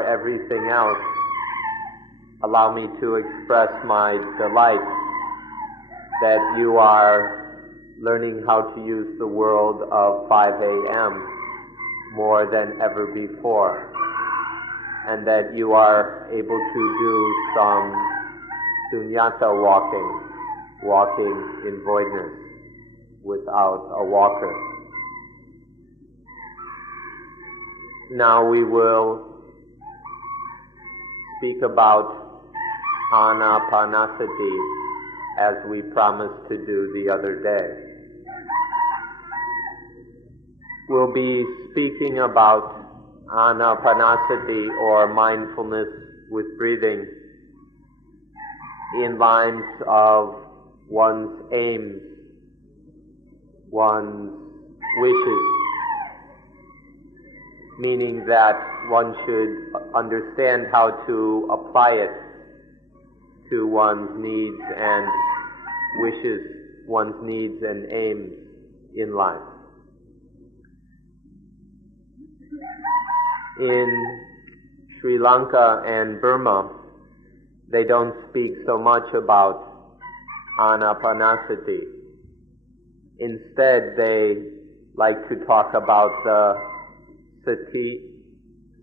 before everything else, allow me to express my delight that you are learning how to use the world of 5 a.m. more than ever before, and that you are able to do some sunyata walking in voidness without a walker. Now we will speak about Anapanasati as we promised to do the other day. We'll be speaking about Anapanasati or mindfulness with breathing in lines of one's aims, one's wishes, meaning that one should understand how to apply it to one's needs and wishes, one's needs and aims in life. In Sri Lanka and Burma, they don't speak so much about Anapanasati. Instead, they like to talk about the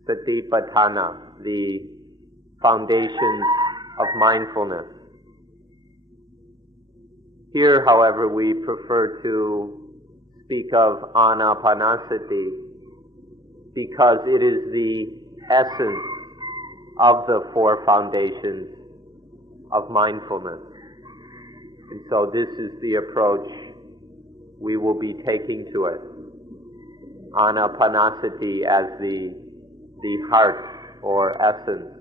Satipatthana, the foundations of mindfulness. Here, however, we prefer to speak of Anapanasati because it is the essence of the 4 foundations of mindfulness. And so this is the approach we will be taking to it. Anapanasati as the heart or essence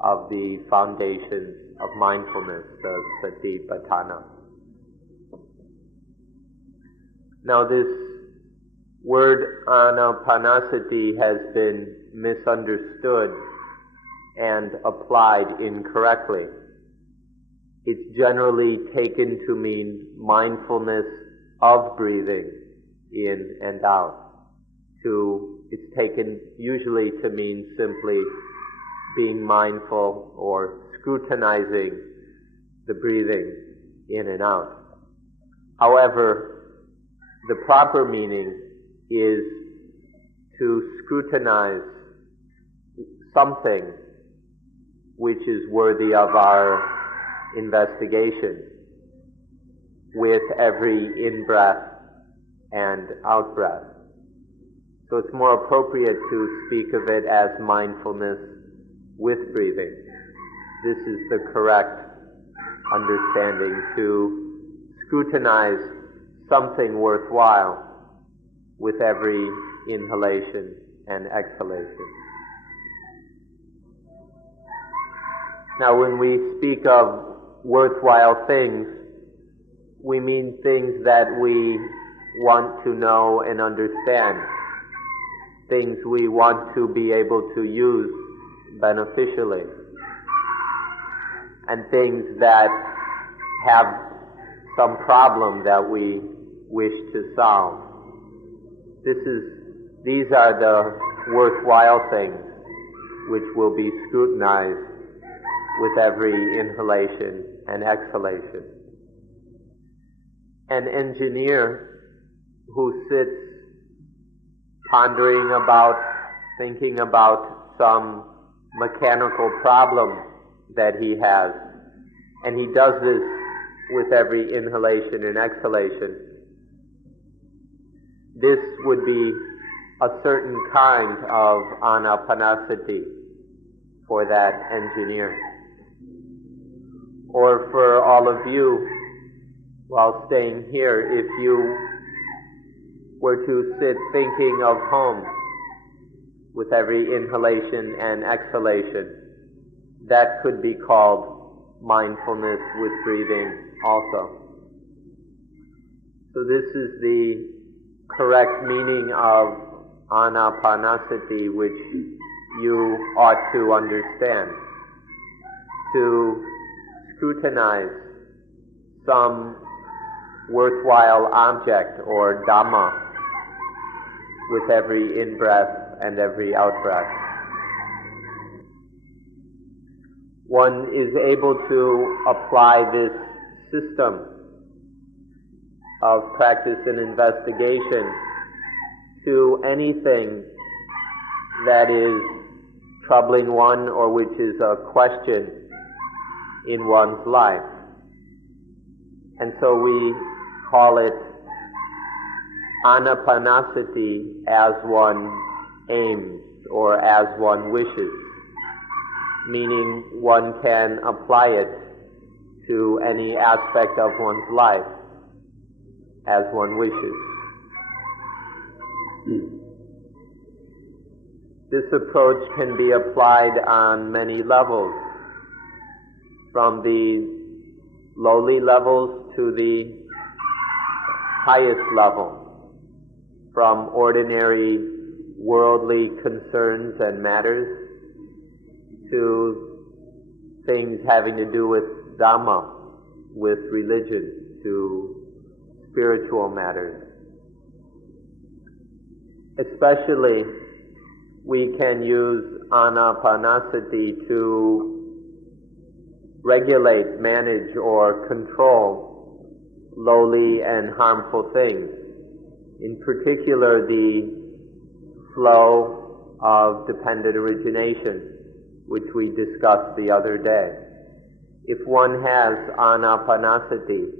of the foundations of mindfulness, the Satipatthana. Now this word Anapanasati has been misunderstood and applied incorrectly. It's generally taken to mean mindfulness of breathing in and out. It's taken usually to mean simply being mindful or scrutinizing the breathing in and out. However, the proper meaning is to scrutinize something which is worthy of our investigation with every in-breath and out-breath. So it's more appropriate to speak of it as mindfulness with breathing. This is the correct understanding, to scrutinize something worthwhile with every inhalation and exhalation. Now, when we speak of worthwhile things, we mean things that we want to know and understand, things we want to be able to use beneficially, and things that have some problem that we wish to solve. These are the worthwhile things which will be scrutinized with every inhalation and exhalation. An engineer who sits pondering about, thinking about some mechanical problem that he has, and he does this with every inhalation and exhalation, this would be a certain kind of anapanasati for that engineer. Or for all of you, while staying here, if you were to sit thinking of home with every inhalation and exhalation, that could be called mindfulness with breathing also. So this is the correct meaning of anapanasati, which you ought to understand. To scrutinize some worthwhile object or dhamma with every in-breath and every out-breath. one is able to apply this system of practice and investigation to anything that is troubling one or which is a question in one's life. And so we call it anapanasati as one aims or as one wishes, meaning one can apply it to any aspect of one's life as one wishes. This approach can be applied on many levels, from the lowly levels to the highest level, from ordinary worldly concerns and matters to things having to do with Dhamma, with religion, to spiritual matters. Especially, we can use anapanasati to regulate, manage, or control lowly and harmful things. In particular, the flow of dependent origination, which we discussed the other day. If one has anapanasati,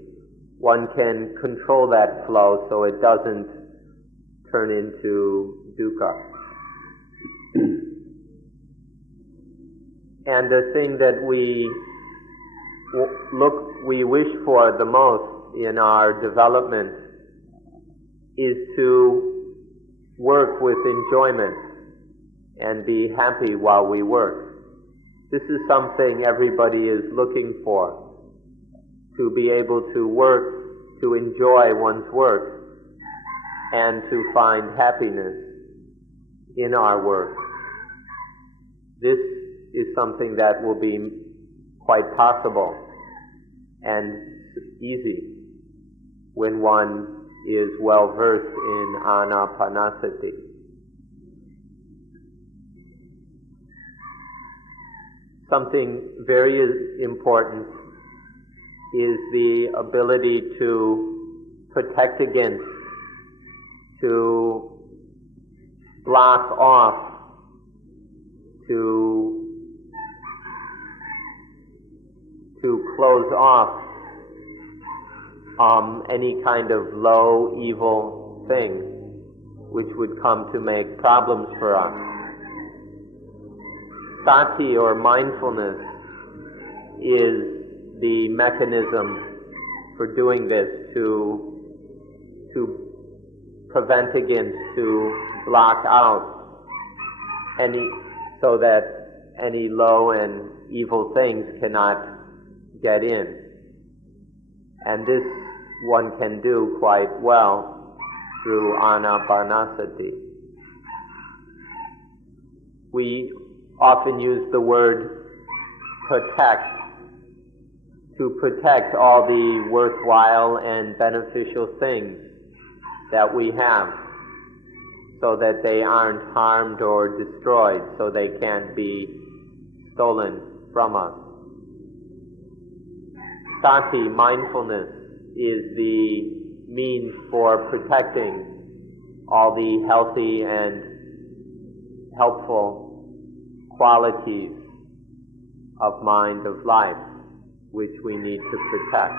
one can control that flow so it doesn't turn into dukkha. And the thing that we wish for the most in our development is to work with enjoyment and be happy while we work. This is something everybody is looking for, to be able to work, to enjoy one's work, and to find happiness in our work. This is something that will be quite possible and easy when one is well versed in anapanasati. Something very important is the ability to protect against, to block off, to close off any kind of low, evil thing which would come to make problems for us. Sati, or mindfulness, is the mechanism for doing this, to prevent against, to block out so that any low and evil things cannot get in. And this one can do quite well through anapanasati. We often use the word protect, to protect all the worthwhile and beneficial things that we have, so that they aren't harmed or destroyed, so they can't be stolen from us. Sati, mindfulness, is the means for protecting all the healthy and helpful qualities of mind, of life, which we need to protect.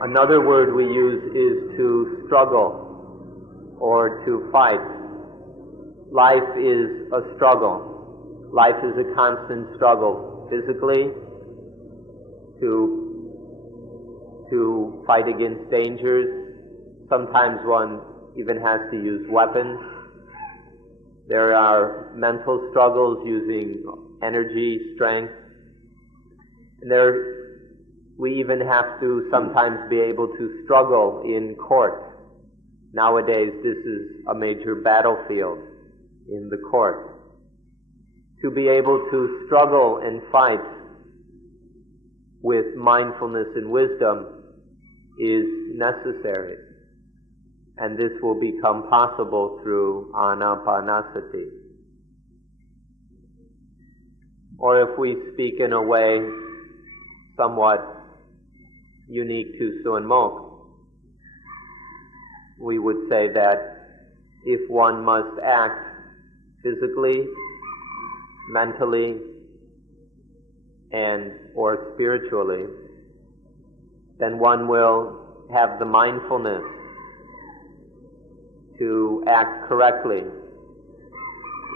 Another word we use is to struggle or to fight. Life is a struggle. Life is a constant struggle, physically, to fight against dangers. Sometimes one even has to use weapons. There are mental struggles using energy, strength. And we even have to sometimes be able to struggle in court. Nowadays, this is a major battlefield in the court. To be able to struggle and fight with mindfulness and wisdom is necessary. And this will become possible through anapanasati. Or if we speak in a way somewhat unique to Suan Mokkh, we would say that if one must act physically, mentally, and or spiritually, then one will have the mindfulness to act correctly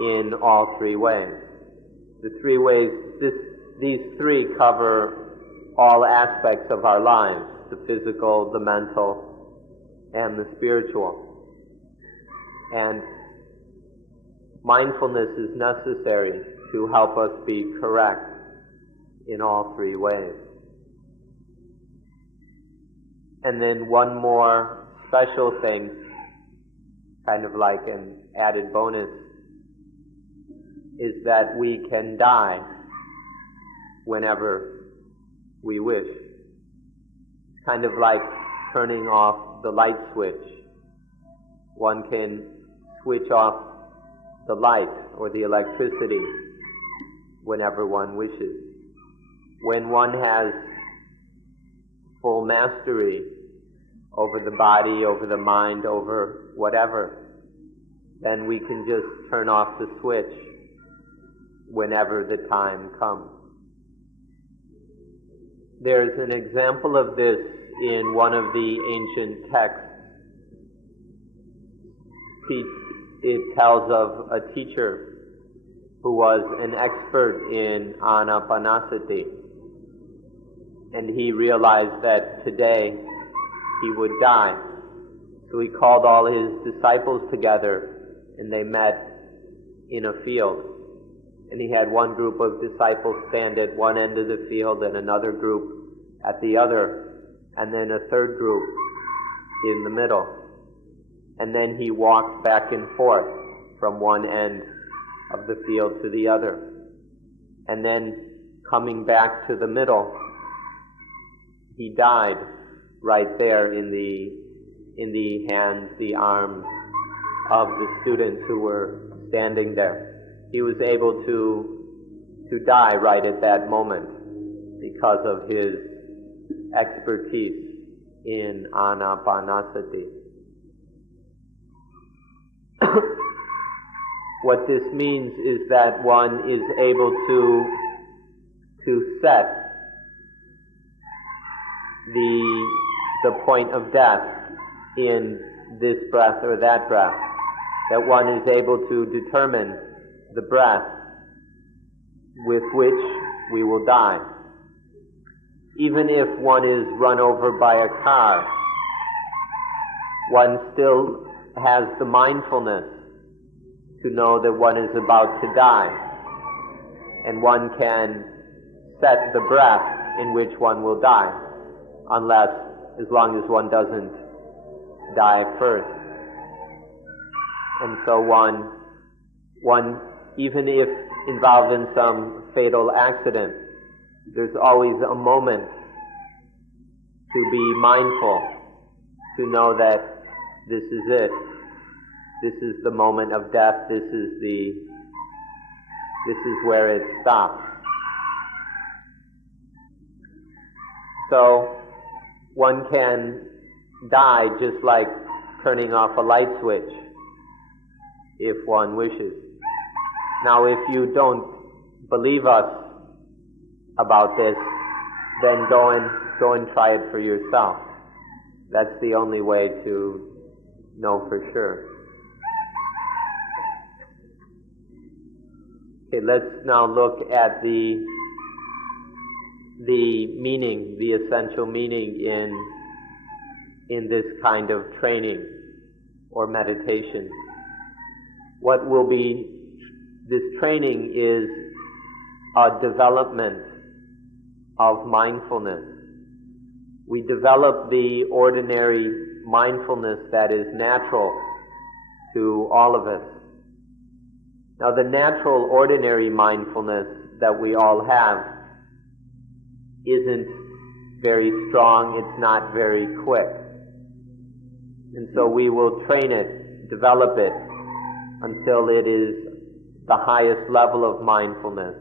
in all three ways. The three ways, these three cover all aspects of our lives, the physical, the mental, and the spiritual. And mindfulness is necessary to help us be correct in all three ways. And then one more special thing, kind of like an added bonus, is that we can die whenever we wish. It's kind of like turning off the light switch. One can switch off the light or the electricity whenever one wishes. When one has full mastery over the body, over the mind, over whatever, then we can just turn off the switch whenever the time comes. There's an example of this in one of the ancient texts. It tells of a teacher who was an expert in anapanasati, and he realized that today he would die. So he called all his disciples together, and they met in a field. And he had one group of disciples stand at one end of the field and another group at the other, and then a third group in the middle. And then he walked back and forth from one end of the field to the other. And then coming back to the middle, he died right there in the hands, the arms of the students who were standing there. He was able to die right at that moment because of his expertise in anapanasati. What this means is that one is able to set the point of death in this breath or that breath, that one is able to determine the breath with which we will die. Even if one is run over by a car, one still has the mindfulness to know that one is about to die, and one can set the breath in which one will die, as long as one doesn't die first. And so one, even if involved in some fatal accident, there's always a moment to be mindful, to know that this is it. This is the moment of death. This is where it stops. So one can die just like turning off a light switch, if one wishes. Now, if you don't believe us about this, then go and try it for yourself. That's the only way to know for sure. Okay, let's now look at the meaning, the essential meaning in this kind of training or meditation. What will be this training is a development of mindfulness. We develop the ordinary mindfulness that is natural to all of us. Now, the natural, ordinary mindfulness that we all have isn't very strong, it's not very quick. And so we will train it, develop it, until it is the highest level of mindfulness.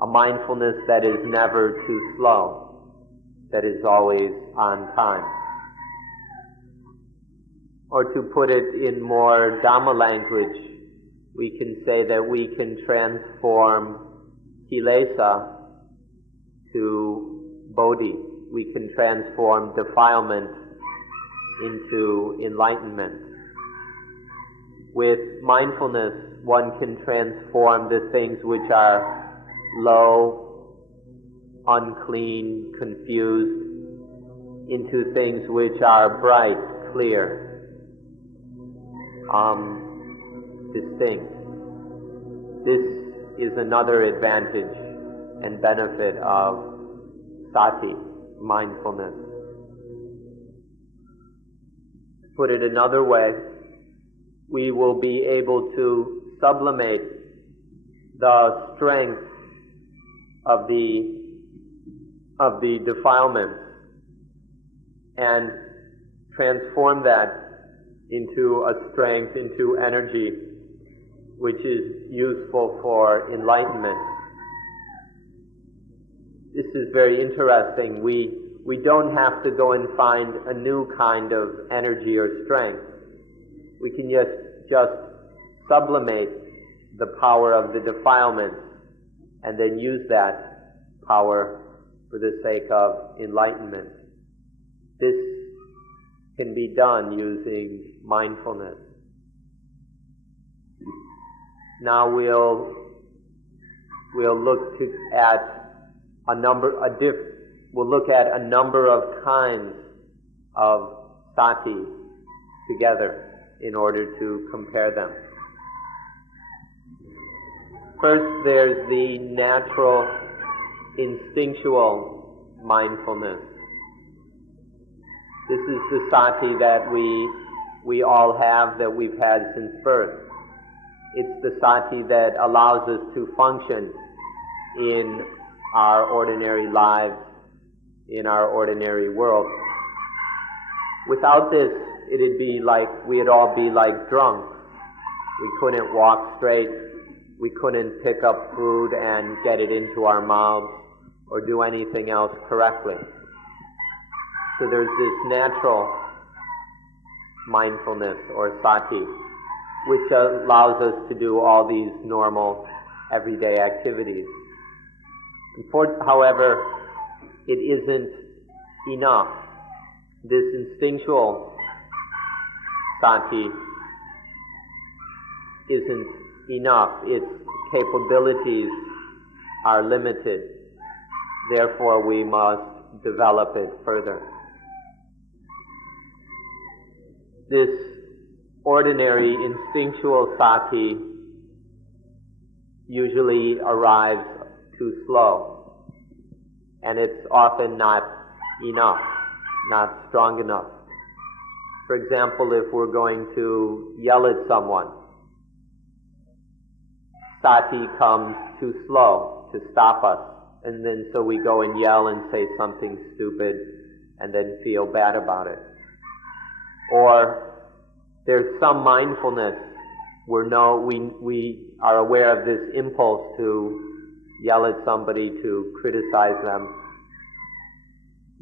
a mindfulness that is never too slow, that is always on time. Or to put it in more Dhamma language, we can say that we can transform kilesa to bodhi. We can transform defilement into enlightenment. With mindfulness, one can transform the things which are low, unclean, confused, into things which are bright, clear, distinct. This is another advantage and benefit of sati, mindfulness. To put it another way, we will be able to sublimate the strength of the defilements and transform that into a strength, into energy, which is useful for enlightenment. This is very interesting. We don't have to go and find a new kind of energy or strength. We can just sublimate the power of the defilements and then use that power for the sake of enlightenment. This can be done using mindfulness. Now we'll look at a number of kinds of sati together in order to compare them. First, there's the natural, instinctual mindfulness. This is the sati that we all have, that we've had since birth. It's the sati that allows us to function in our ordinary lives, in our ordinary world. Without this, we'd all be like drunks. We couldn't walk straight. We couldn't pick up food and get it into our mouths or do anything else correctly. So there's this natural mindfulness or sati, which allows us to do all these normal everyday activities. However, it isn't enough. This instinctual sati isn't enough. Its capabilities are limited. Therefore, we must develop it further. This ordinary instinctual sati usually arrives too slow, and it's often not enough, not strong enough. For example, if we're going to yell at someone, sati comes too slow to stop us, and then so we go and yell and say something stupid and then feel bad about it. Or there's some mindfulness where we are aware of this impulse to yell at somebody, to criticize them,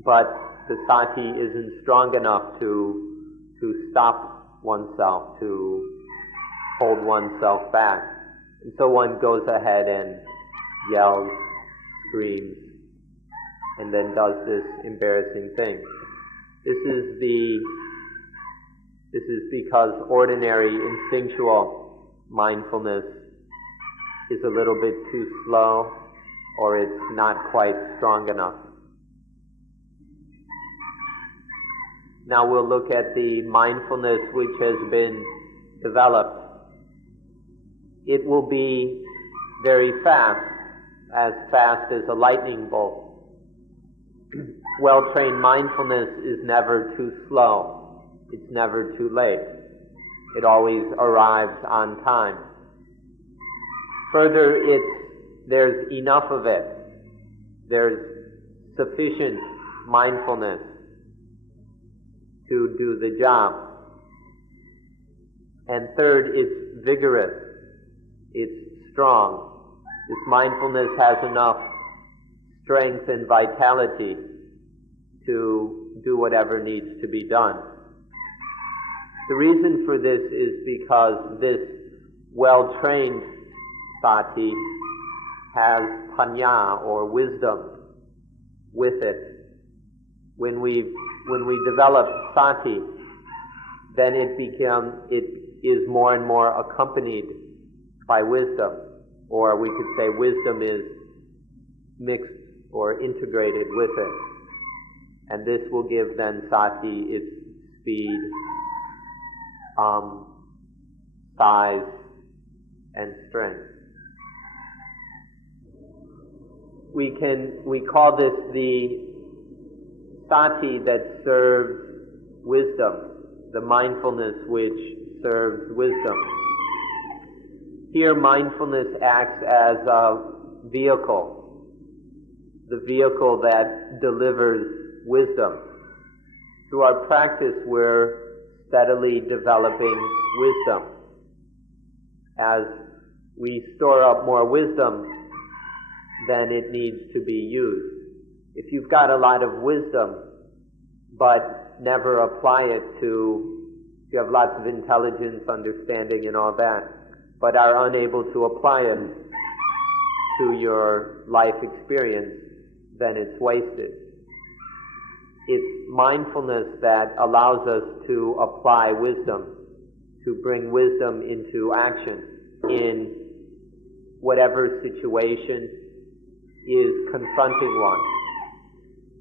but the sati isn't strong enough to stop oneself, to hold oneself back. And so one goes ahead and yells, screams, and then does this embarrassing thing. This is because ordinary instinctual mindfulness is a little bit too slow, or it's not quite strong enough. Now we'll look at the mindfulness which has been developed. It will be very fast as a lightning bolt. Well-trained mindfulness is never too slow. It's never too late. It always arrives on time. Further, there's enough of it. There's sufficient mindfulness to do the job. And third, it's vigorous. It's strong. This mindfulness has enough strength and vitality to do whatever needs to be done. The reason for this is because this well-trained sati has panya, or wisdom, with it. When we develop sati, then it is more and more accompanied by wisdom, or we could say wisdom is mixed or integrated with it. And this will give then sati its speed, size, and strength. We call this the sati that serves wisdom, the mindfulness which serves wisdom. Here mindfulness acts as a vehicle, the vehicle that delivers wisdom. Through our practice, we're steadily developing wisdom. As we store up more wisdom, then it needs to be used. If you've got a lot of wisdom, but never apply it you have lots of intelligence, understanding, and all that, but are unable to apply it to your life experience, then it's wasted. It's mindfulness that allows us to apply wisdom, to bring wisdom into action in whatever situation is confronting one.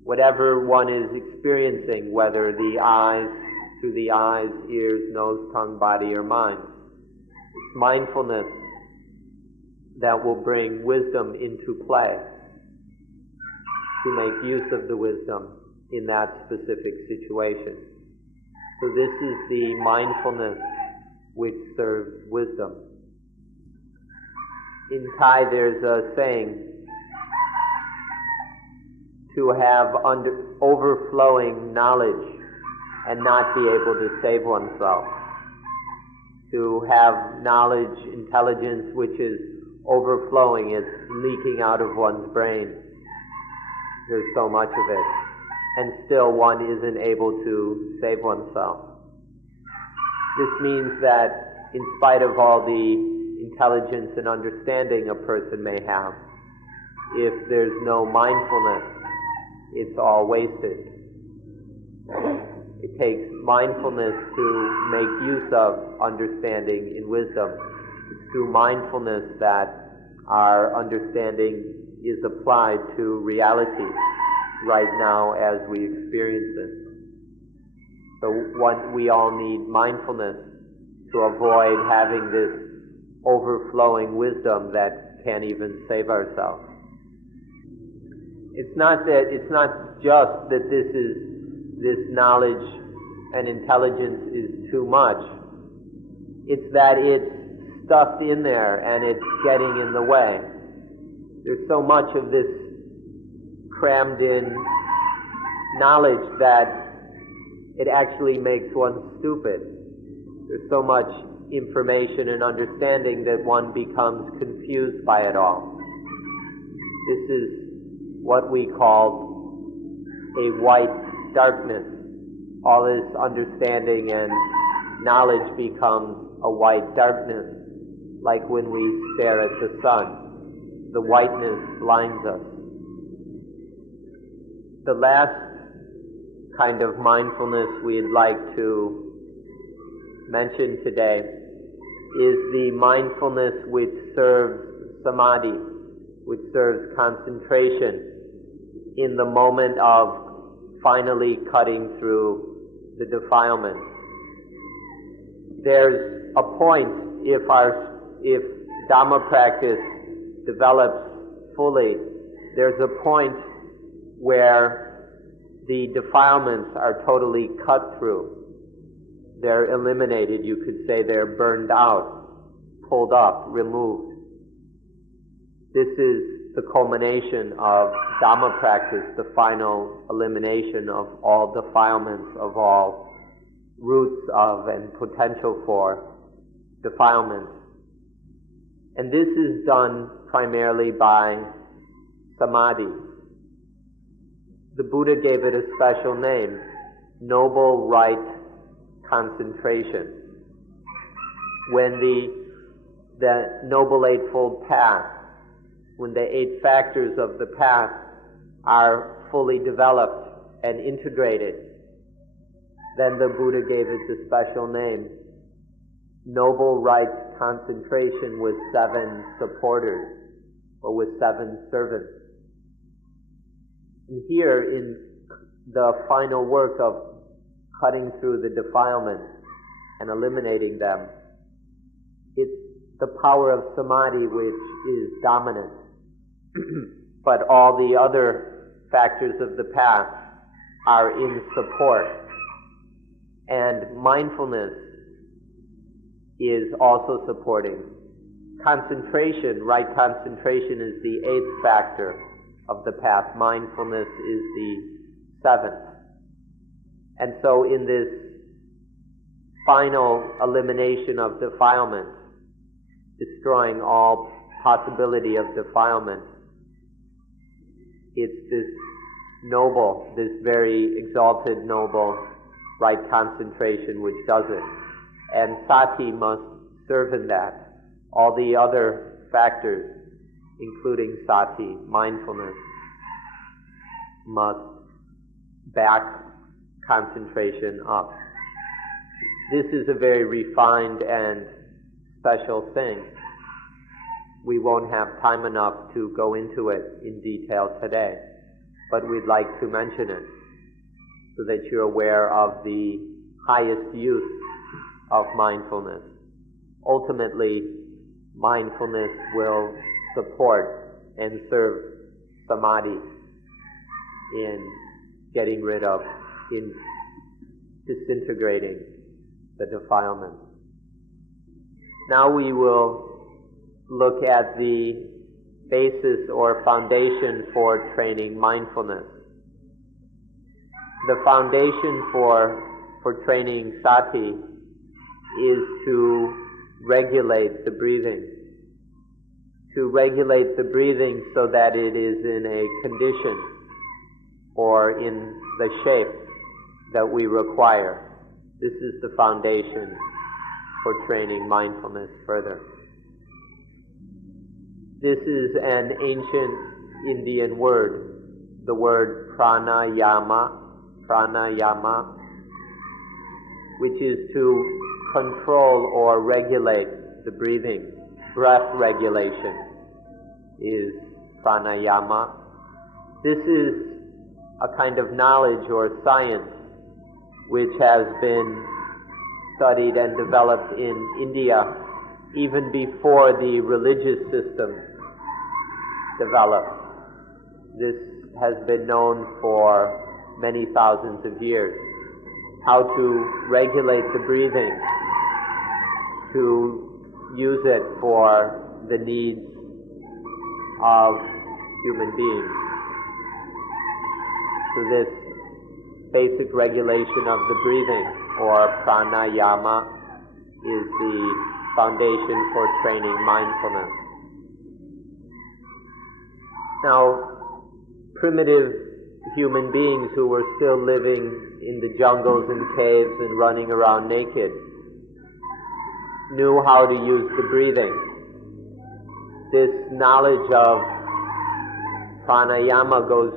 Whatever one is experiencing, whether through the eyes, ears, nose, tongue, body, or mind. It's mindfulness that will bring wisdom into play, to make use of the wisdom in that specific situation. So this is the mindfulness which serves wisdom. In Thai there's a saying, to have overflowing knowledge and not be able to save oneself. To have knowledge, intelligence which is overflowing, it's leaking out of one's brain. There's so much of it. And still one isn't able to save oneself. This means that in spite of all the intelligence and understanding a person may have, if there's no mindfulness, it's all wasted. It takes mindfulness to make use of understanding in wisdom. It's through mindfulness that our understanding is applied to reality right now as we experience it. So we all need mindfulness to avoid having this overflowing wisdom that can't even save ourselves. It's not just that this knowledge and intelligence is too much. It's that it's stuffed in there and it's getting in the way. There's so much of this crammed in knowledge that it actually makes one stupid. There's so much information and understanding that one becomes confused by it all. This is what we call a white darkness. All this understanding and knowledge becomes a white darkness, like when we stare at the sun. The whiteness blinds us. The last kind of mindfulness we'd like to mention today is the mindfulness which serves samadhi, which serves concentration in the moment of finally cutting through the defilement. There's a point, if Dhamma practice develops fully, there's a point where the defilements are totally cut through. They're eliminated, you could say they're burned out, pulled up, removed. This is the culmination of Dhamma practice, the final elimination of all defilements, of all roots of and potential for defilements. And this is done primarily by samadhi. The Buddha gave it a special name, Noble Right Concentration. When the Noble Eightfold Path, when the 8 factors of the path are fully developed and integrated, then the Buddha gave it the special name, Noble Right Concentration, with 7 supporters, or with 7 servants. And here in the final work of cutting through the defilements and eliminating them, it's the power of samadhi which is dominant. But all the other factors of the path are in support. And mindfulness is also supporting. Concentration, right concentration, is the 8th factor of the path. Mindfulness is the 7th. And so in this final elimination of defilement, destroying all possibility of defilement, it's this noble, this very exalted, noble, right concentration which does it. And sati must serve in that. All the other factors, including sati, mindfulness, must back concentration up. This is a very refined and special thing. We won't have time enough to go into it in detail today, but we'd like to mention it so that you're aware of the highest use of mindfulness. Ultimately, mindfulness will support and serve samadhi in getting rid of, in disintegrating the defilements. Now we will look at the basis or foundation for training mindfulness. The foundation for training sati is to regulate the breathing. To regulate the breathing so that it is in a condition or in the shape that we require. This is the foundation for training mindfulness further. This is an ancient Indian word, the word pranayama, which is to control or regulate the breathing. Breath regulation is pranayama. This is a kind of knowledge or science which has been studied and developed in India even before the religious system developed. This has been known for many thousands of years. How to regulate the breathing, to use it for the needs of human beings. So this basic regulation of the breathing, or pranayama, is the foundation for training mindfulness. Now, primitive human beings who were still living in the jungles and caves and running around naked knew how to use the breathing. This knowledge of pranayama goes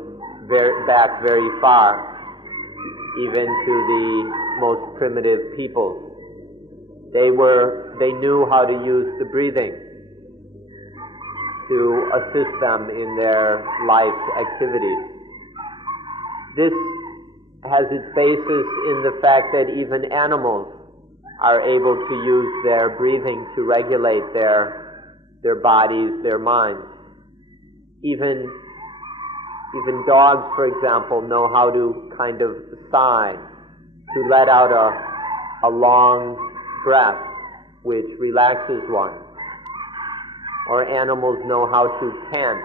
back very far, even to the most primitive peoples. They knew how to use the breathing to assist them in their life's activities. This has its basis in the fact that even animals are able to use their breathing to regulate their bodies, their minds. Even dogs, for example, know how to kind of sigh, to let out a long breath, which relaxes one. Or animals know how to pant.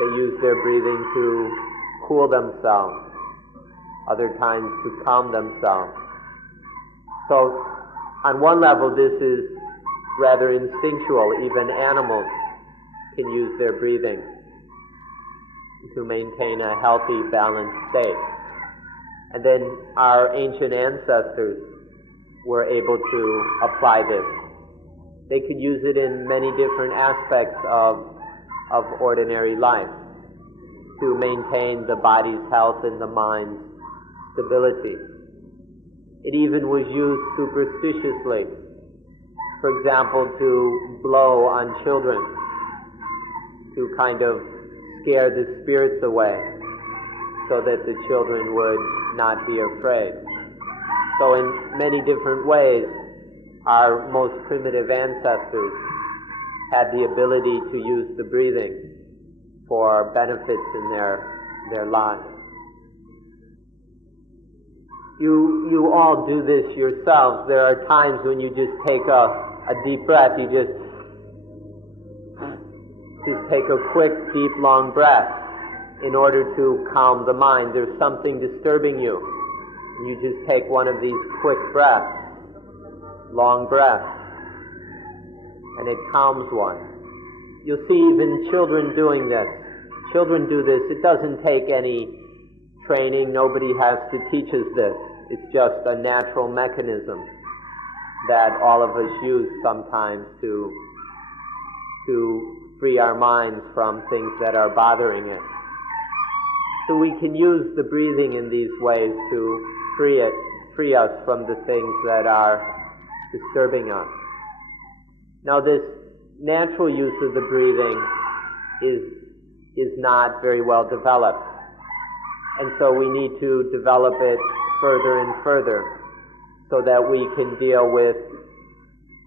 They use their breathing to cool themselves, other times to calm themselves. So, on one level, this is rather instinctual. Even animals can use their breathing to maintain a healthy, balanced state. And then our ancient ancestors were able to apply this. They could use it in many different aspects of ordinary life to maintain the body's health and the mind's stability. It even was used superstitiously. For example, to blow on children, to kind of scare the spirits away so that the children would not be afraid. So in many different ways, our most primitive ancestors had the ability to use the breathing for benefits in their lives. You all do this yourselves. There are times when you just take a deep breath. You just take a quick, deep, long breath in order to calm the mind. There's something disturbing you. You just take one of these quick breaths, long breaths, and it calms one. You'll see even children doing this. Children do this. It doesn't take any training. Nobody has to teach us this. It's just a natural mechanism that all of us use sometimes to free our minds from things that are bothering it. So we can use the breathing in these ways to free us from the things that are disturbing us. Now, this natural use of the breathing is not very well developed, and so we need to develop it further and further so that we can deal with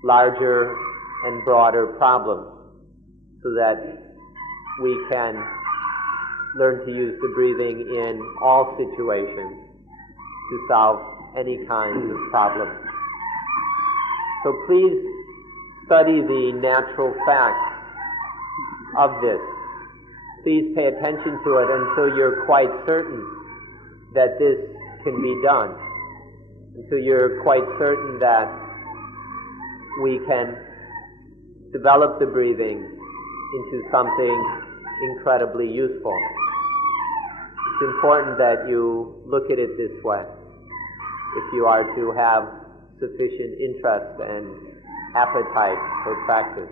larger and broader problems, so that we can learn to use the breathing in all situations to solve any kinds of problems. So please study the natural facts of this. Please pay attention to it until you're quite certain that this can be done, until you're quite certain that we can develop the breathing into something incredibly useful. It's important that you look at it this way if you are to have sufficient interest and appetite for practice.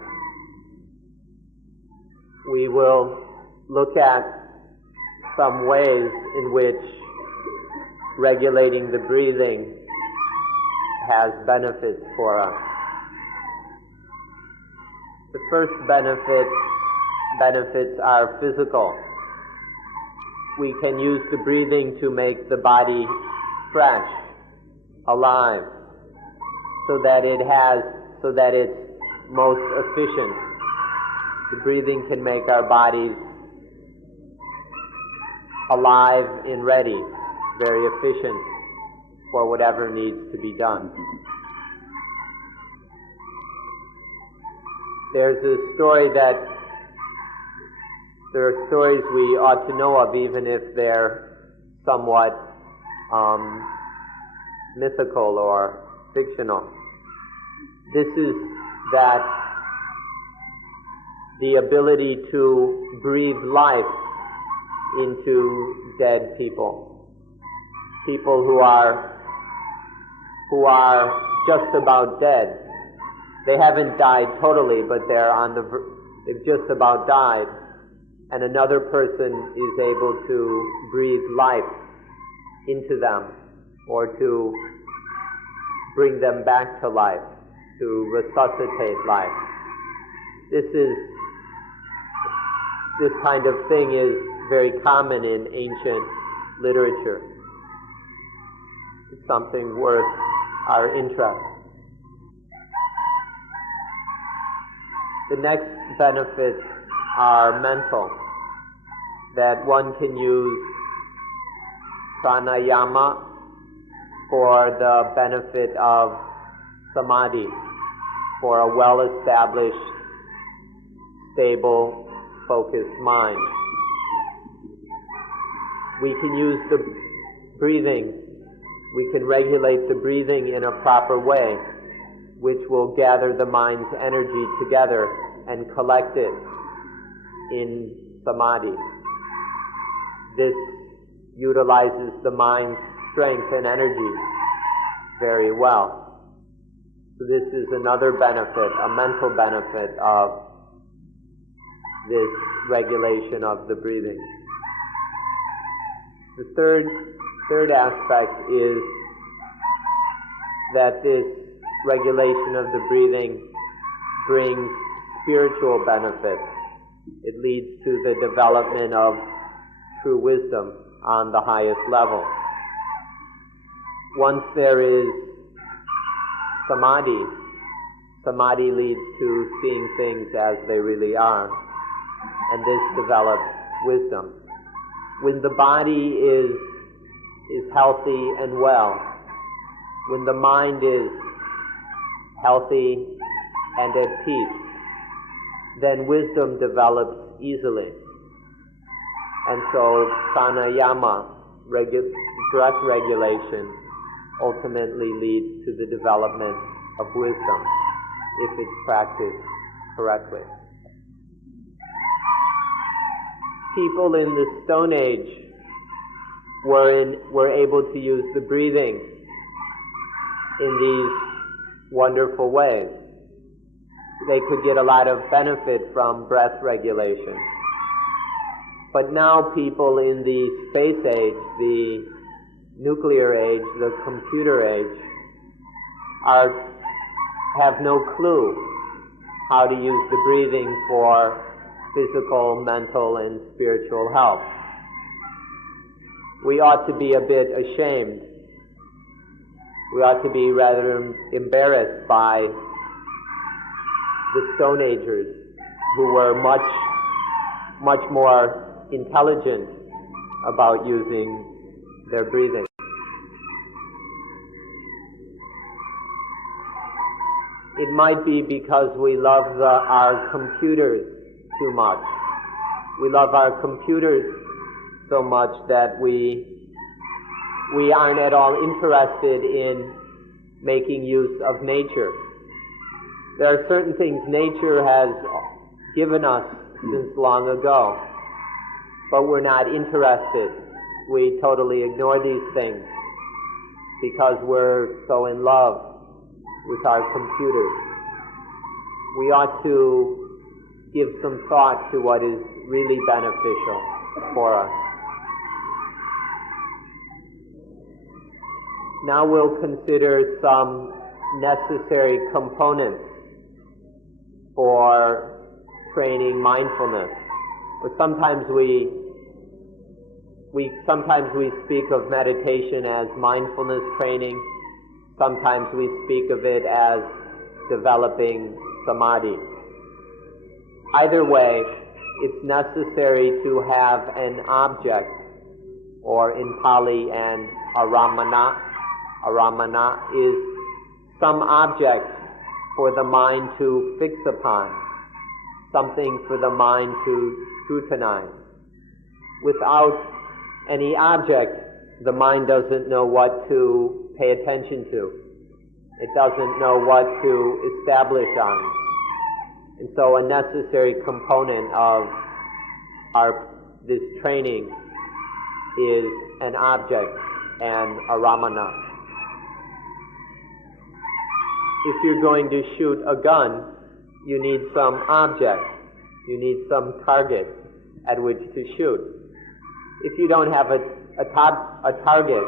We will look at some ways in which regulating the breathing has benefits for us. The first benefits are physical. We can use the breathing to make the body fresh, alive, so that it's most efficient. The breathing can make our bodies alive and ready, very efficient for whatever needs to be done. There are stories we ought to know of, even if they're somewhat mythical or fictional. This is that the ability to breathe life into dead people who are just about dead. They haven't died totally, but they've just about died, and another person is able to breathe life into them or to bring them back to life, to resuscitate life. This kind of thing is very common in ancient literature. It's something worth our interest. The next benefits are mental, that one can use pranayama for the benefit of samadhi, for a well-established, stable, focused mind. We can use the breathing, we can regulate the breathing in a proper way which will gather the mind's energy together and collect it in samadhi. This utilizes the mind's strength and energy very well. So this is another benefit, a mental benefit of this regulation of the breathing. The third aspect is that this regulation of the breathing brings spiritual benefits. It leads to the development of true wisdom on the highest level. Once there is samadhi, samadhi leads to seeing things as they really are, and this develops wisdom. When the body is healthy and well, when the mind is healthy and at peace, then wisdom develops easily. And so pranayama, direct regulation, ultimately leads to the development of wisdom if it's practiced correctly. People in the Stone Age were able to use the breathing in these wonderful ways. They could get a lot of benefit from breath regulation. But now people in the space age, the nuclear age, the computer age, have no clue how to use the breathing for physical, mental, and spiritual health. We ought to be a bit ashamed. We ought to be rather embarrassed by the Stone Agers, who were much more intelligent about using their breathing. It might be because we love our computers too much. We love our computers so much that we aren't at all interested in making use of nature. There are certain things nature has given us since long ago, but we're not interested. We totally ignore these things because we're so in love with our computers. We ought to give some thought to what is really beneficial for us. Now we'll consider some necessary components for training mindfulness. Or sometimes we speak of meditation as mindfulness training. Sometimes we speak of it as developing samadhi. Either way, it's necessary to have an object, or in Pali, an aramana. Aramana is some object for the mind to fix upon, something for the mind to scrutinize. Without any object, the mind doesn't know what to pay attention to. It doesn't know what to establish on. And so a necessary component of this training is an object, an aramana. If you're going to shoot a gun, you need some object. You need some target at which to shoot. If you don't have a target,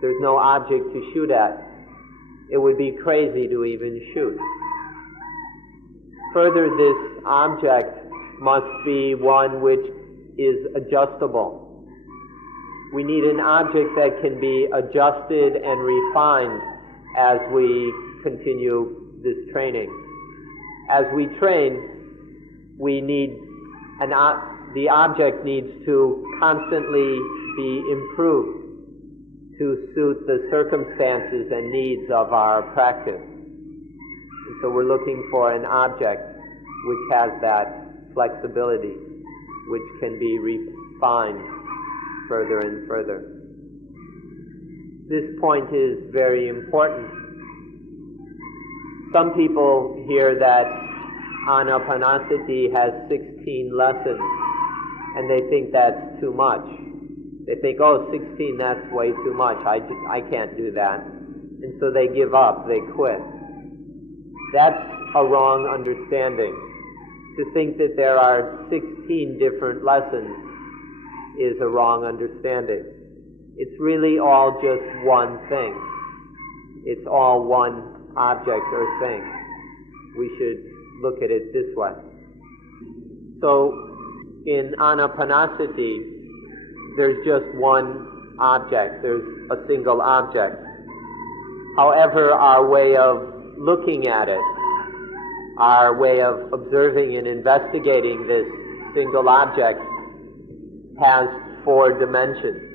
there's no object to shoot at. It would be crazy to even shoot. Further, this object must be one which is adjustable. We need an object that can be adjusted and refined as we continue this training. As we train, the object needs to constantly be improved to suit the circumstances and needs of our practice. And so we're looking for an object which has that flexibility, which can be refined further and further. This point is very important. Some people hear that Anapanasati has 16 lessons, and they think that's too much. They think, 16, that's way too much. I can't do that. And so they give up, they quit. That's a wrong understanding. To think that there are 16 different lessons is a wrong understanding. It's really all just one thing. It's all one object or thing. We should look at it this way. So, in Anapanasati, there's just one object. There's a single object. However, our way of looking at it, our way of observing and investigating this single object has 4 dimensions.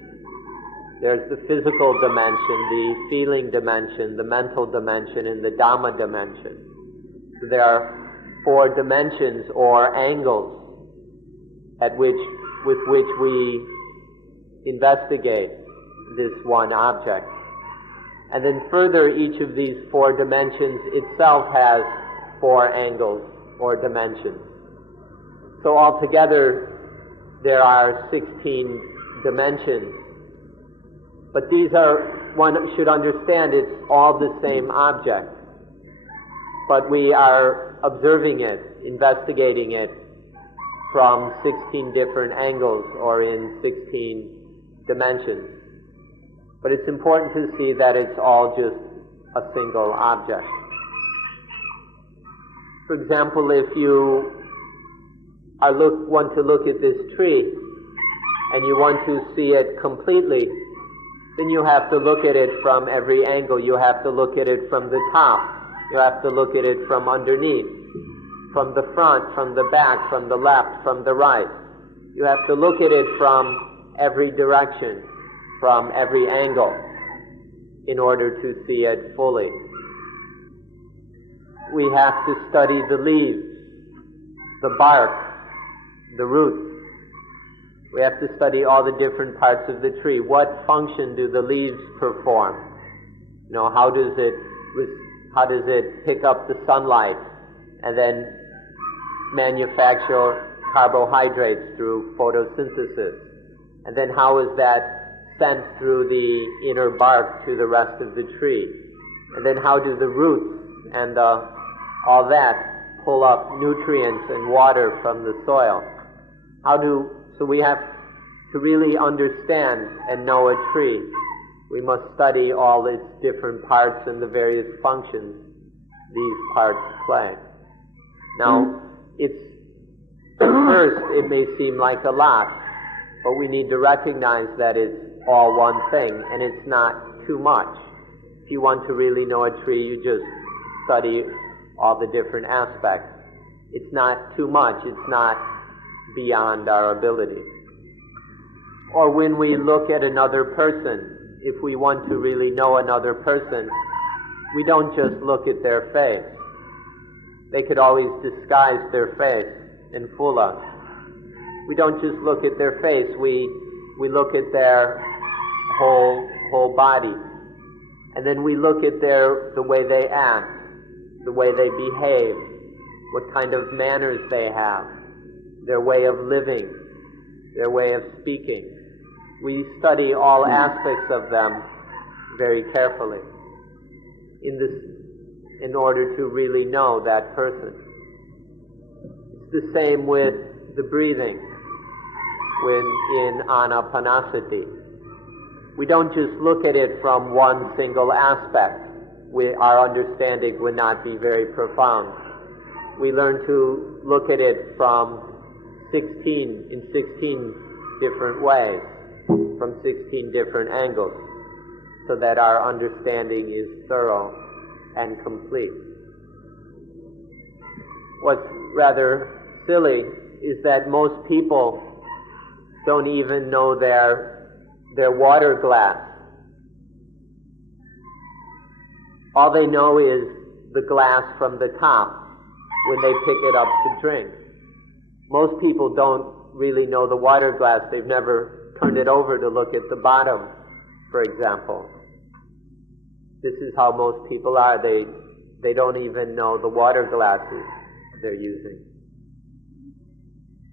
There's the physical dimension, the feeling dimension, the mental dimension, and the Dhamma dimension. So there are 4 dimensions or angles with which we investigate this one object. And then further, each of these 4 dimensions itself has 4 angles or dimensions. So altogether, there are 16 dimensions. But these are, one should understand, it's all the same object. But we are observing it, investigating it from 16 different angles or in 16 dimensions. But it's important to see that it's all just a single object. For example, if you want to look at this tree and you want to see it completely, then you have to look at it from every angle. You have to look at it from the top. You have to look at it from underneath, from the front, from the back, from the left, from the right. You have to look at it from every direction, from every angle, in order to see it fully. We have to study the leaves, the bark, the roots. We have to study all the different parts of the tree. What function do the leaves perform? How does it pick up the sunlight and then manufacture carbohydrates through photosynthesis? And then how is that sent through the inner bark to the rest of the tree? And then how do the roots and all that pull up nutrients and water from the soil? So we have to really understand and know a tree. We must study all its different parts and the various functions these parts play. Now, at first it may seem like a lot, but we need to recognize that it's all one thing, and it's not too much. If you want to really know a tree, you just study all the different aspects. It's not too much. It's not beyond our ability. Or when we look at another person, if we want to really know another person, we don't just look at their face. They could always disguise their face and fool us. We don't just look at their face, we look at their whole body. And then we look at the way they act, the way they behave, what kind of manners they have, their way of living, their way of speaking. We study all aspects of them very carefully in order to really know that person. It's the same with the breathing when in Anapanasati. We don't just look at it from one single aspect. Our understanding would not be very profound. We learn to look at it from 16 different ways, from 16 different angles, so that our understanding is thorough and complete. What's rather silly is that most people don't even know their water glass. All they know is the glass from the top when they pick it up to drink. Most people don't really know the water glass. They've never turned it over to look at the bottom, for example. This is how most people are. They They don't even know the water glasses they're using.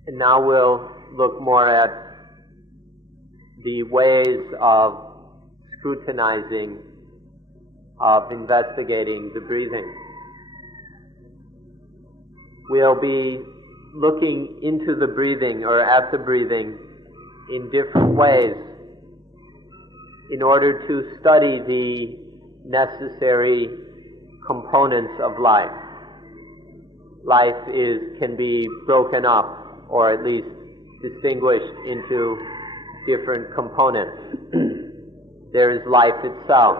And now we'll look more at the ways of scrutinizing, of investigating the breathing. We'll be looking into the breathing or at the breathing in different ways in order to study the necessary components of life. Life can be broken up, or at least distinguished into different components. There is life itself.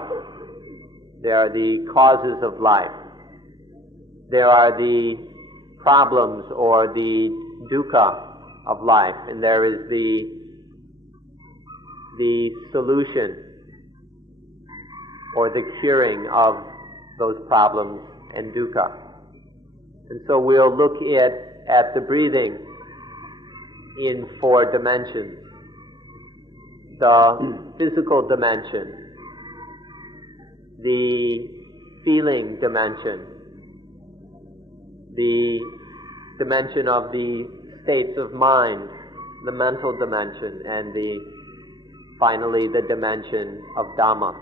There are the causes of life. There are the problems or the dukkha of life, and there is the solution or the curing of those problems and dukkha. And so we'll look at the breathing in 4 dimensions. The physical dimension, the feeling dimension, the dimension of the states of mind, the mental dimension, and finally the dimension of Dhamma.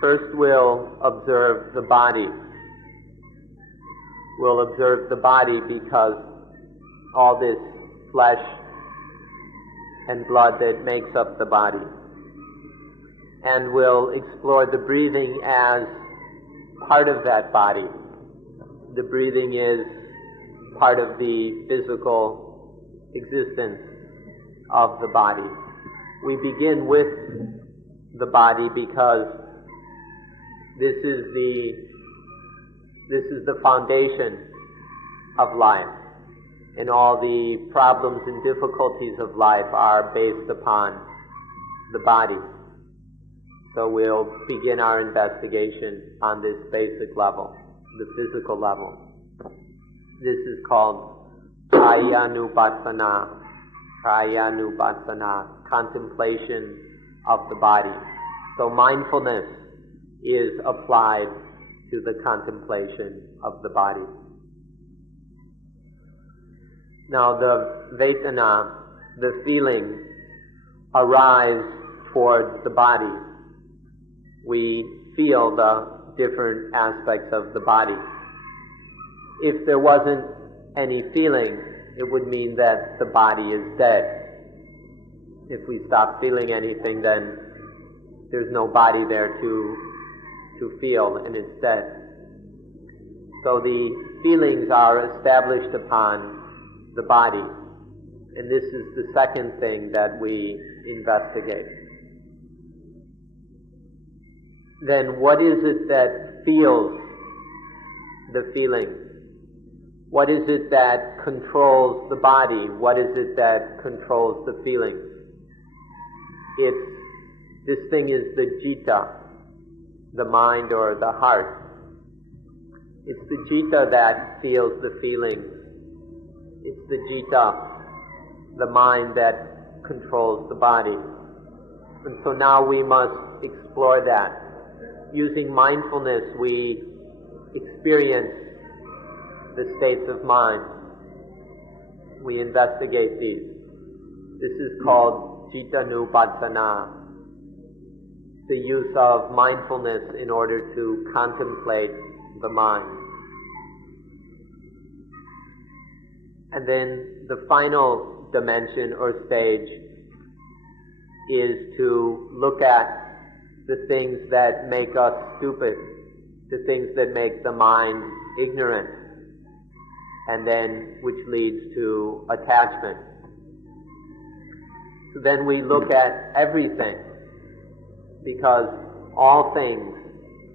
First we'll observe the body. We'll observe the body because all this flesh and blood that makes up the body. And we'll explore the breathing as part of that body. The breathing is part of the physical existence of the body. We begin with the body because this is the foundation of life, and all the problems and difficulties of life are based upon the body. So we'll begin our investigation on this basic level, the physical level. This is called Kayanupassana, contemplation of the body. So mindfulness is applied to the contemplation of the body. Now the Vedana, the feeling, arise toward the body. We feel the different aspects of the body. If there wasn't any feeling, it would mean that the body is dead. If we stop feeling anything, then there's no body there to feel, and it's dead. So the feelings are established upon the body, and this is the second thing that we investigate. Then what is it that feels the feeling? What is it that controls the body? What is it that controls the feeling? This thing is the citta, the mind or the heart. It's the citta that feels the feeling. It's the citta, the mind, that controls the body. And so now we must explore that. Using mindfulness, we experience the states of mind. We investigate these. This is called Cittanupassana, the use of mindfulness in order to contemplate the mind. And then the final dimension or stage is to look at the things that make us stupid, the things that make the mind ignorant, and then which leads to attachment. So then we look at everything, because all things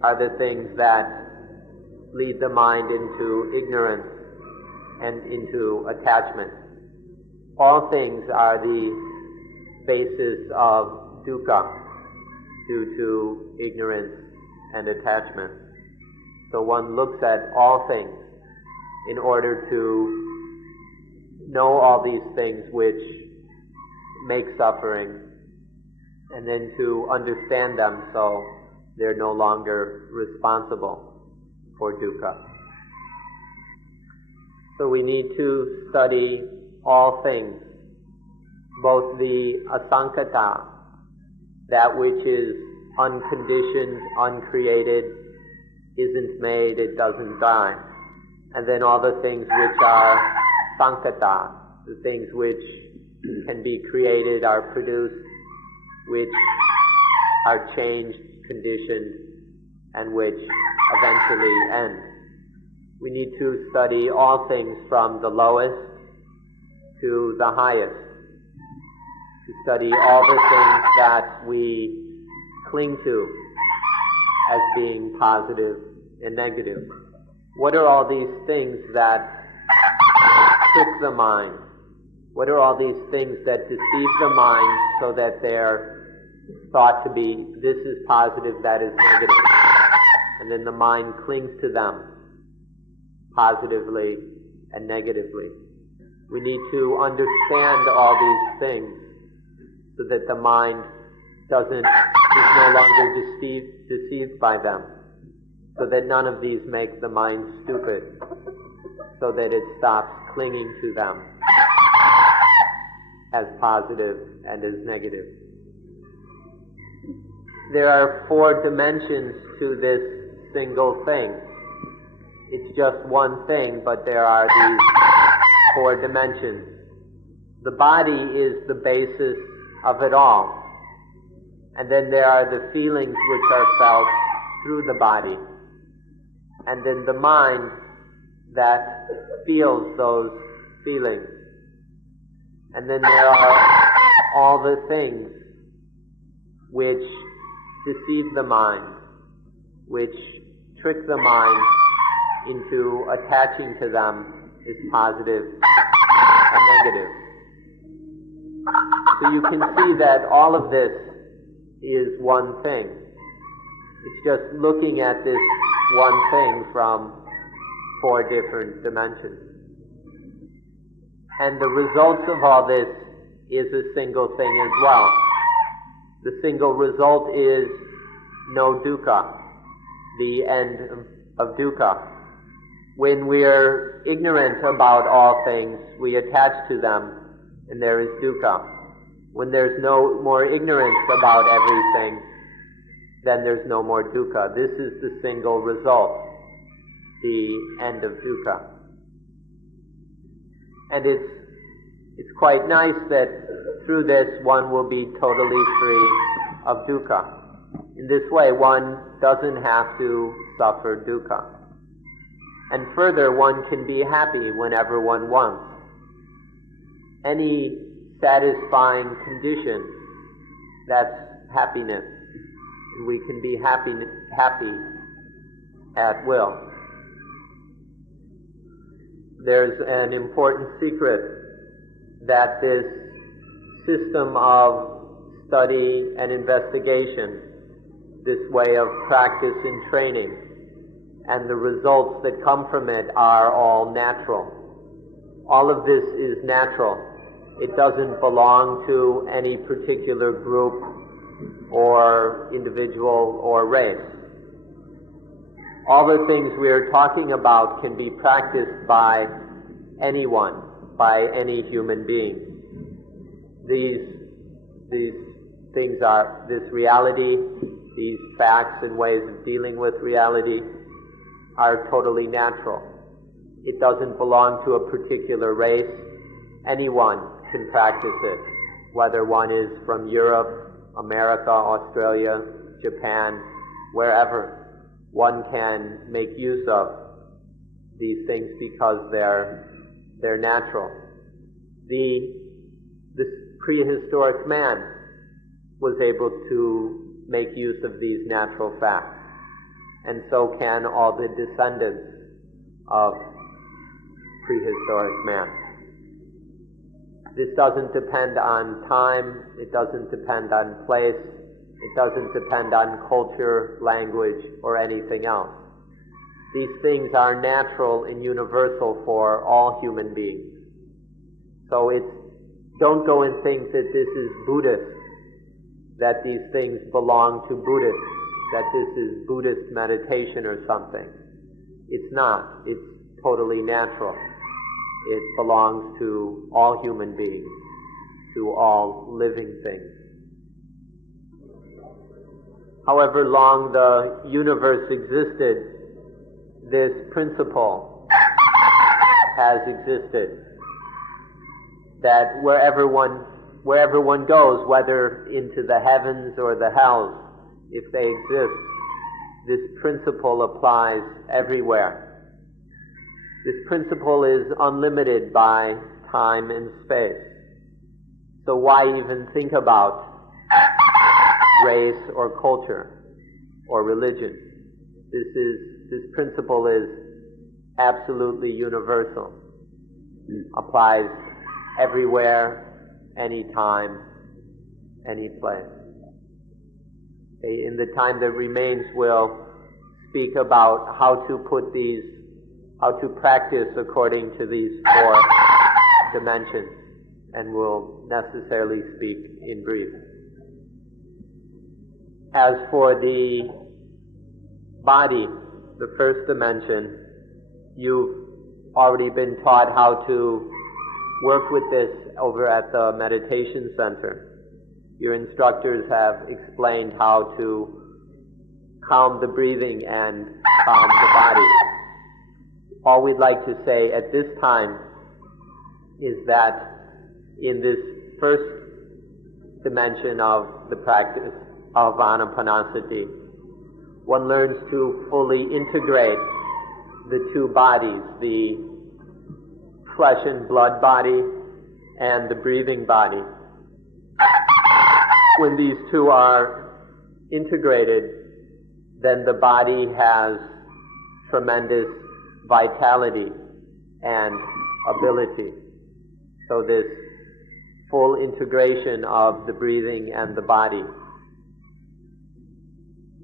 are the things that lead the mind into ignorance and into attachment. All things are the basis of dukkha, due to ignorance and attachment. So one looks at all things in order to know all these things which make suffering and then to understand them so they're no longer responsible for dukkha. So we need to study all things, both the asankata, that which is unconditioned, uncreated, isn't made, it doesn't die, and then all the things which are sankata, the things which can be created, are produced, which are changed, conditioned, and which eventually end. We need to study all things from the lowest to the highest, to study all the things that we cling to as being positive and negative. What are all these things that trick the mind? What are all these things that deceive the mind so that they're thought to be, this is positive, that is negative? And then the mind clings to them positively and negatively. We need to understand all these things so that the mind is no longer deceived by them, so that none of these make the mind stupid, so that it stops clinging to them as positive and as negative. There are 4 dimensions to this single thing. It's just one thing, but there are these 4 dimensions. The body is the basis of it all. And then there are the feelings which are felt through the body. And then the mind that feels those feelings. And then there are all the things which deceive the mind, which trick the mind into attaching to them as positive and negative. So you can see that all of this is one thing. It's just looking at this one thing from 4 different dimensions. And the results of all this is a single thing as well. The single result is no dukkha, the end of dukkha. When we're ignorant about all things, we attach to them, and there is dukkha. When there's no more ignorance about everything, then there's no more dukkha. This is the single result, the end of dukkha. And it's quite nice that through this one will be totally free of dukkha. In this way, one doesn't have to suffer dukkha. And further, one can be happy whenever one wants. Any satisfying condition, that's happiness. And we can be happy at will. There's an important secret that this system of study and investigation, this way of practice and training, and the results that come from it are all natural. All of this is natural. It doesn't belong to any particular group or individual or race. All the things we are talking about can be practiced by anyone, by any human being. These things are, this reality, these facts and ways of dealing with reality are totally natural. It doesn't belong to a particular race. Anyone can practice it, whether one is from Europe, America, Australia, Japan, wherever. One can make use of these things because they're natural. This prehistoric man was able to make use of these natural facts, and so can all the descendants of prehistoric man. This doesn't depend on time, it doesn't depend on place, it doesn't depend on culture, language, or anything else. These things are natural and universal for all human beings. So don't go and think that this is Buddhist. that these things belong to Buddhists, that this is Buddhist meditation or something. It's not. It's totally natural. It belongs to all human beings, to all living things. However long the universe existed, this principle has existed, that wherever one goes, whether into the heavens or the hells, if they exist, this principle applies everywhere. This principle is unlimited by time and space. So why even think about race or culture or religion? This principle is absolutely universal. It applies everywhere, anytime, any place. In the time that remains, we'll speak about how to practice according to these four dimensions, and we'll necessarily speak in brief. As for the body, the first dimension, you've already been taught how to work with this over at the meditation center. Your instructors have explained how to calm the breathing and calm the body. All we'd like to say at this time is that in this first dimension of the practice of Anapanasati, one learns to fully integrate the two bodies, the flesh and blood body and the breathing body. When these two are integrated, then the body has tremendous vitality and ability. So this full integration of the breathing and the body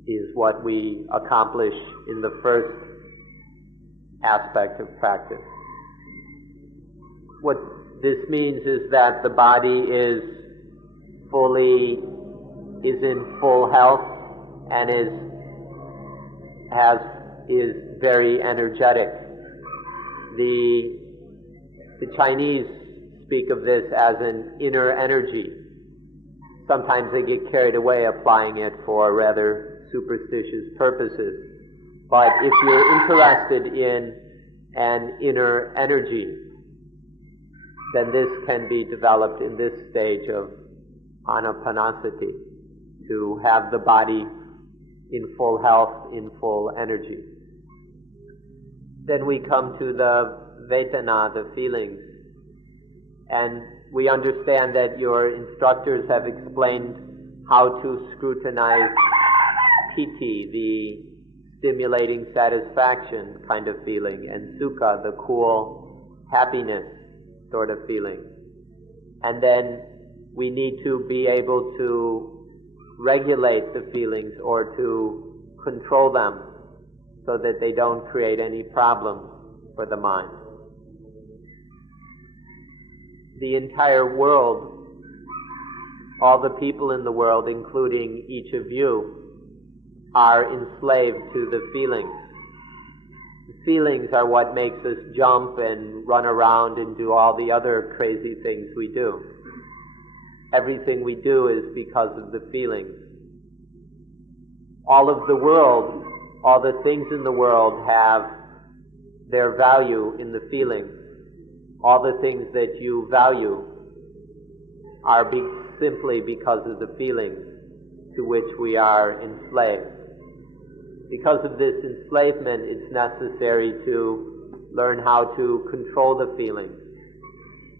is what we accomplish in the first aspect of practice. What this means is that the body is in full health and is very energetic. The Chinese speak of this as an inner energy. Sometimes they get carried away applying it for rather superstitious purposes. But if you're interested in an inner energy, then this can be developed in this stage of Anapanasati, to have the body in full health, in full energy. Then we come to the Vedana, the feelings. And we understand that your instructors have explained how to scrutinize piti, the stimulating satisfaction kind of feeling, and sukha, the cool happiness sort of feeling. And then we need to be able to regulate the feelings or to control them so that they don't create any problems for the mind. The entire world, all the people in the world, including each of you, are enslaved to the feelings. The feelings are what makes us jump and run around and do all the other crazy things we do. Everything we do is because of the feelings. All of the world, all the things in the world have their value in the feelings. All the things that you value are simply because of the feelings to which we are enslaved. Because of this enslavement, it's necessary to learn how to control the feelings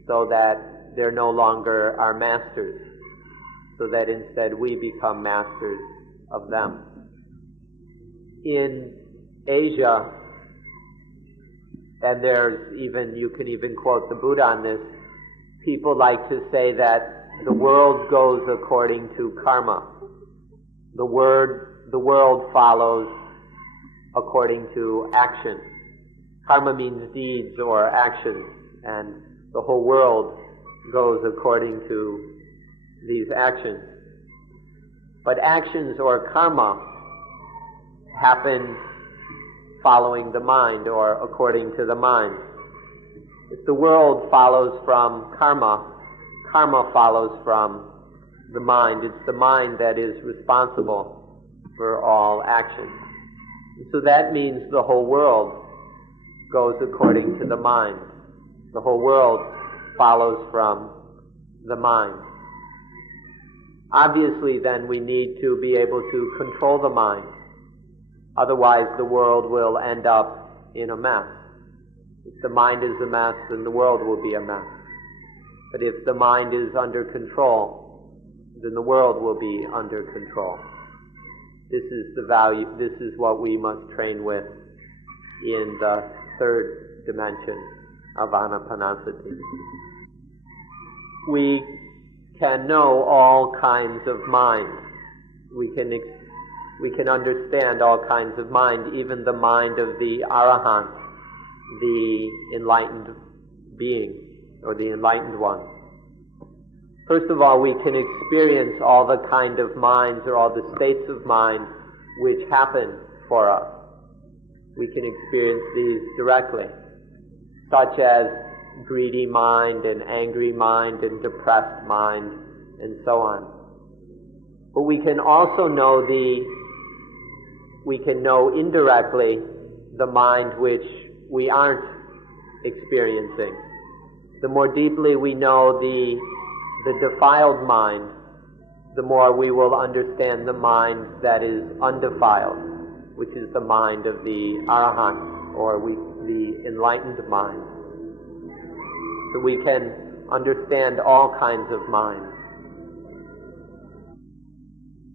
so that they're no longer our masters, so that instead we become masters of them. In Asia, and you can even quote the Buddha on this, people like to say that the world goes according to karma. The world follows according to action. Karma means deeds or actions, and the whole world goes according to these actions. But actions or karma happen following the mind or according to the mind. If the world follows from karma, karma follows from the mind. It's the mind that is responsible for all actions. So that means the whole world goes according to the mind. The whole world follows from the mind. Obviously, then, we need to be able to control the mind. Otherwise, the world will end up in a mess. If the mind is a mess, then the world will be a mess. But if the mind is under control, then the world will be under control. This is the value, this is what we must train with in the third dimension of Anapanasati. We can know all kinds of mind. We can understand all kinds of mind, even the mind of the Arahant, the enlightened being, or the enlightened one. First of all, we can experience all the kind of minds or all the states of mind which happen for us. We can experience these directly, such as greedy mind and angry mind and depressed mind and so on. But we can also know indirectly the mind which we aren't experiencing. The more deeply we know the defiled mind, the more we will understand the mind that is undefiled, which is the mind of the Arahant, or the enlightened mind. So we can understand all kinds of mind.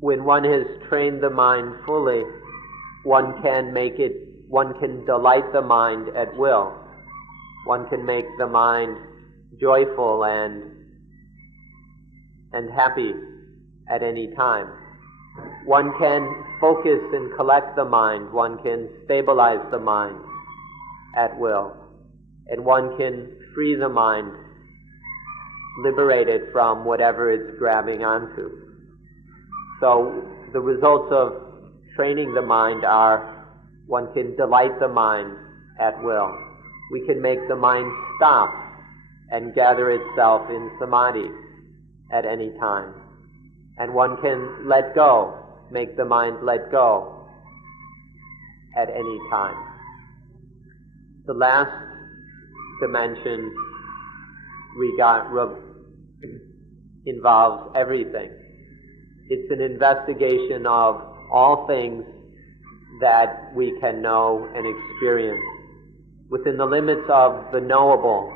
When one has trained the mind fully, one can delight the mind at will. One can make the mind joyful and happy at any time. One can focus and collect the mind. One can stabilize the mind at will. And one can free the mind, liberate it from whatever it's grabbing onto. So the results of training the mind are one can delight the mind at will. We can make the mind stop and gather itself in samadhi at any time. And one can let go, make the mind let go at any time. The last dimension involves everything. It's an investigation of all things that we can know and experience. Within the limits of the knowable,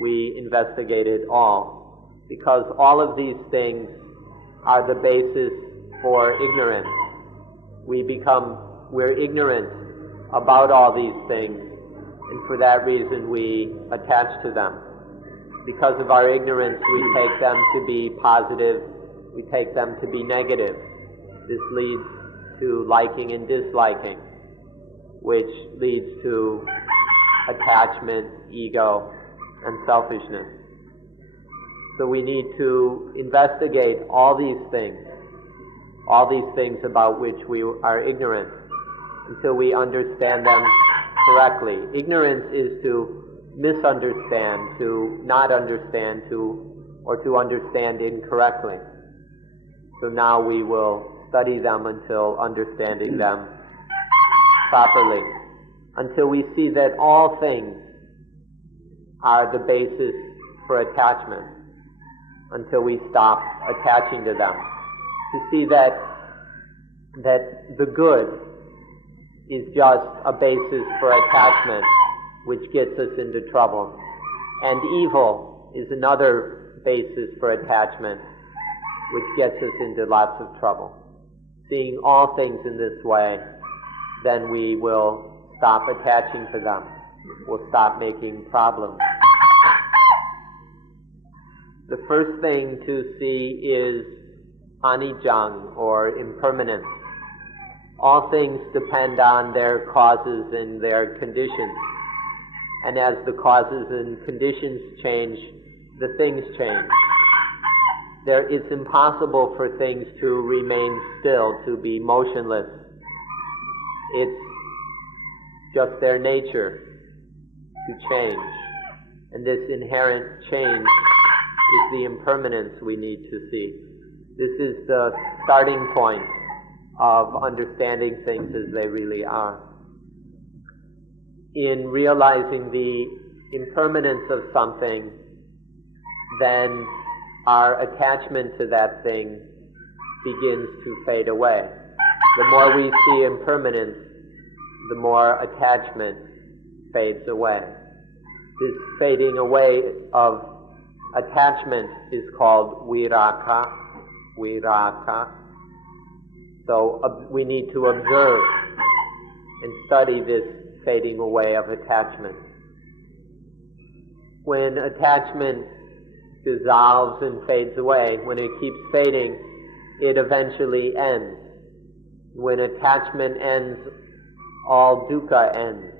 we investigate it all, because all of these things are the basis for ignorance. We're ignorant about all these things, and for that reason we attach to them. Because of our ignorance, we take them to be positive, we take them to be negative. This leads to liking and disliking, which leads to attachment, ego, and selfishness. So we need to investigate all these things about which we are ignorant, until we understand them correctly. Ignorance is to misunderstand, to not understand, or to understand incorrectly. So now we will study them until understanding them properly, until we see that all things are the basis for attachment, until we stop attaching to them. To see that the good is just a basis for attachment, which gets us into trouble, and evil is another basis for attachment, which gets us into lots of trouble. Seeing all things in this way, then we will stop attaching to them. We'll stop making problems. The first thing to see is anicca, or impermanence. All things depend on their causes and their conditions. And as the causes and conditions change, the things change. It's impossible for things to remain still, to be motionless. It's just their nature to change. And this inherent change is the impermanence we need to see. This is the starting point of understanding things as they really are. In realizing the impermanence of something, then our attachment to that thing begins to fade away. The more we see impermanence, the more attachment fades away. This fading away of attachment is called viraka. So we need to observe and study this fading away of attachment. When attachment dissolves and fades away, when it keeps fading, it eventually ends. When attachment ends, all dukkha ends,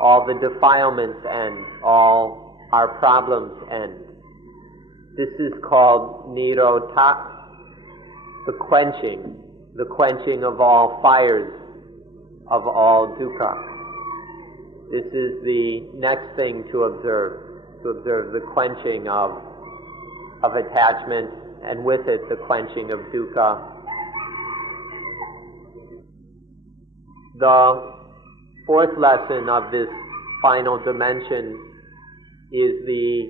all the defilements end, all our problems end. This is called nirodha, the quenching of all fires, of all dukkha. This is the next thing to observe the quenching of attachment, and with it the quenching of dukkha. The fourth lesson of this final dimension is the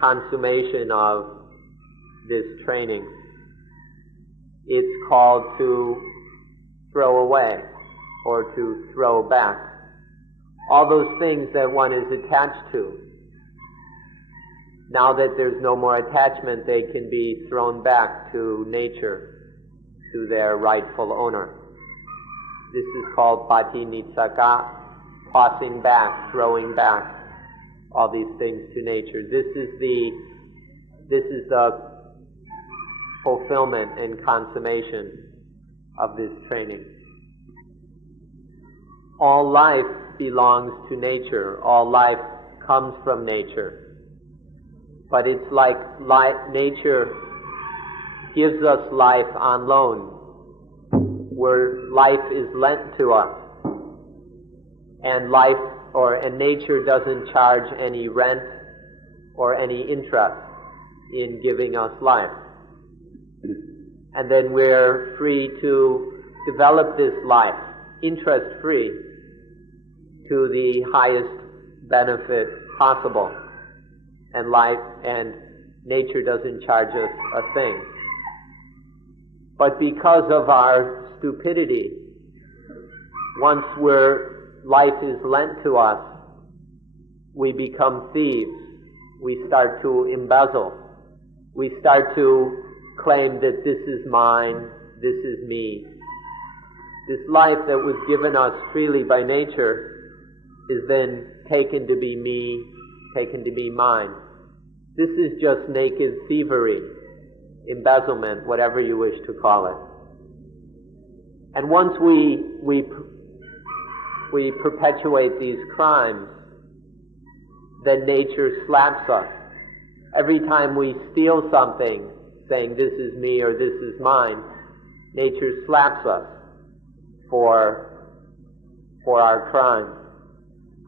consummation of this training. It's called to throw away or to throw back all those things that one is attached to. Now that there's no more attachment, they can be thrown back to nature, to their rightful owner. This is called patinitsaka, tossing back, throwing back all these things to nature. This is the fulfillment and consummation of this training. All life belongs to nature. All life comes from nature. But it's like nature gives us life on loan, where life is lent to us, and nature doesn't charge any rent or any interest in giving us life. And then we're free to develop this life, interest-free, to the highest benefit possible. And nature doesn't charge us a thing. But because of our stupidity, once life is lent to us, we become thieves. We start to embezzle. We start to claim that this is mine, this is me. This life that was given us freely by nature is then taken to be me, taken to be mine. This is just naked thievery, embezzlement, whatever you wish to call it. And once we perpetuate these crimes, then nature slaps us. Every time we steal something, saying this is me or this is mine, nature slaps us for our crime.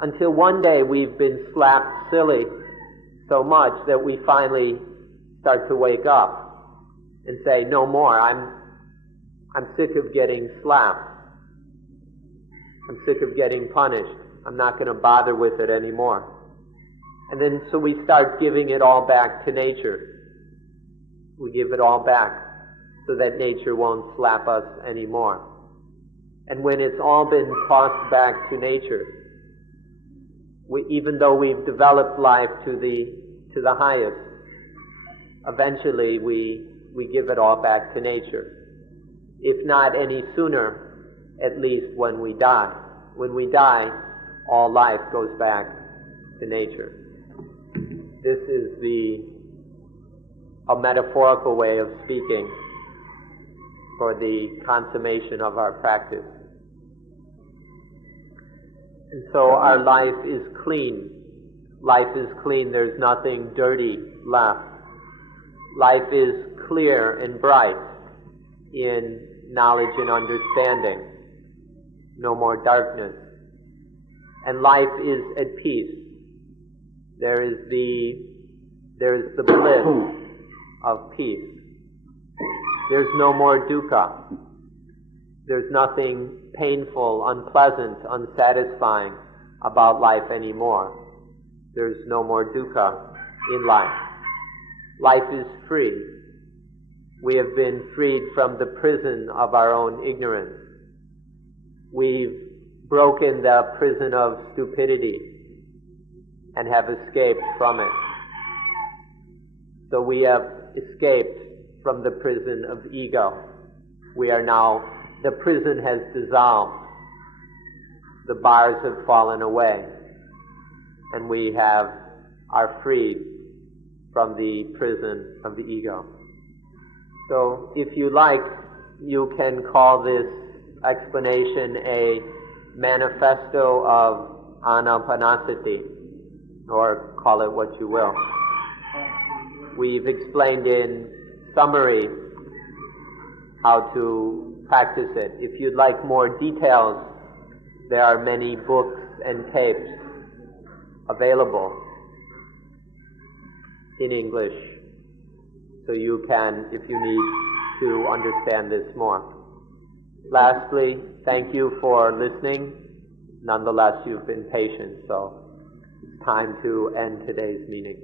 Until one day we've been slapped silly so much that we finally start to wake up and say, no more, I'm sick of getting slapped. I'm sick of getting punished. I'm not going to bother with it anymore. And then so we start giving it all back to nature. We give it all back so that nature won't slap us anymore. And when it's all been tossed back to nature, even though we've developed life to the highest, eventually we give it all back to nature. If not any sooner, at least when we die. When we die, all life goes back to nature. This is a metaphorical way of speaking for the consummation of our practice. And so our life is clean. Life is clean. There's nothing dirty left. Life is clear and bright in knowledge and understanding. No more darkness. And life is at peace. There is the bliss of peace. There's no more dukkha. There's nothing painful, unpleasant, unsatisfying about life anymore. There's no more dukkha in life. Life is free. We have been freed from the prison of our own ignorance. We've broken the prison of stupidity and have escaped from it. So we have escaped from the prison of ego. The prison has dissolved. The bars have fallen away. And we are freed from the prison of the ego. So if you like, you can call this explanation a manifesto of Anapanasati, or call it what you will. We've explained in summary how to practice it. If you'd like more details, there are many books and tapes available in English, so you can, if you need to understand this more. Lastly, thank you for listening. Nonetheless, you've been patient, so it's time to end today's meeting.